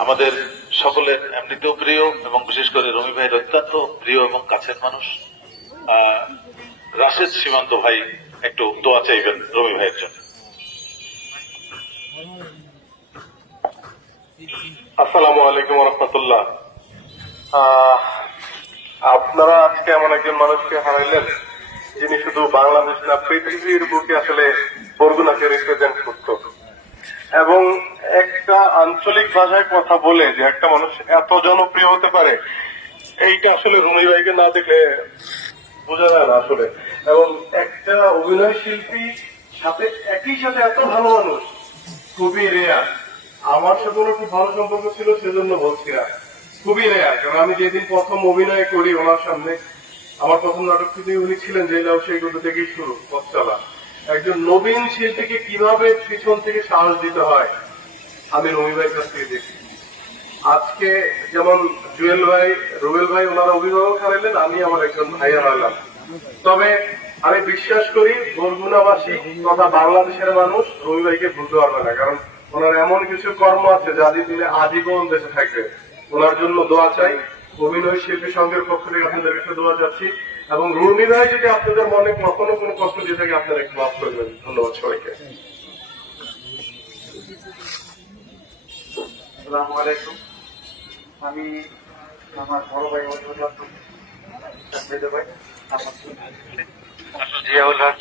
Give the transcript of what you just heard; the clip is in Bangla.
আমাদের সকলের এমনিতেও প্রিয় এবং বিশেষ করে রমি ভাইয়ের অত্যন্ত প্রিয় এবং কাছের মানুষ রাশেদ সীমান্ত ভাই একটু দোয়া চাইবেন রমি ভাইয়ের জন্য। আসসালামু আলাইকুম রহমতুল্লাহ। আপনারা আজকে এমন একজন মানুষকে হারাইলেন যিনি শুধু বাংলাদেশ না পৃথিবীর বুকে আসলে বরগুনাকে রিপ্রেজেন্ট করত, এবং একটা আঞ্চলিক ভাষায় কথা বলে যে একটা মানুষ এত জনপ্রিয় হতে পারে এইটা আসলে রুমি ভাইকে না দেখলে বোঝা যায় না আসলে। এবং একটা অভিনয় শিল্পী সাথে একই সাথে এত ভালো মানুষ খুবই রেয়ার। আমার সাথে ওনার খুব ভালো সম্পর্ক ছিল, সেজন্য বলছি না, খুবই রেয়ার। কারণ আমি যেদিন প্রথম অভিনয় করি ওনার সামনে, আমার প্রথম নাটক থেকে উনি ছিলেন জেলাও, সেইগুলো থেকেই শুরু পথ চলা। একজন নবীন শিল্পীকে কিভাবে পিছন থেকে সাহস দিতে হয় আমি রমি ভাইয়ের কাছ থেকে দেখি। আজকে যেমন জুয়েল ভাই, রুবেল ভাই ওনারা অভিভাবক হারাইলেন, আমি আমার একজন ভাই হারালাম। তবে আমি বিশ্বাস করি বরগুনাবাসী তথা বাংলাদেশের মানুষ রমি ভাইকে ভুলতে পারবে না, কারণ ওনার এমন কিছু কর্ম আছে যা দিলে আজীবন দেশে থাকবে। ওনার জন্য দোয়া চাই, অভিনয় শিল্পী সংঘের পক্ষ থেকে আপনাদের কাছে দোয়া চাচ্ছি। এবং রুমি ভাই যদি আপনাদের মনে কখনো কোনো কষ্ট দিয়ে থাকে আপনারা একটু মাফ করবেন। ধন্যবাদ সবাইকে। আসসালামু আলাইকুম। আমি আমার বড় ভাই জিয়াউল হক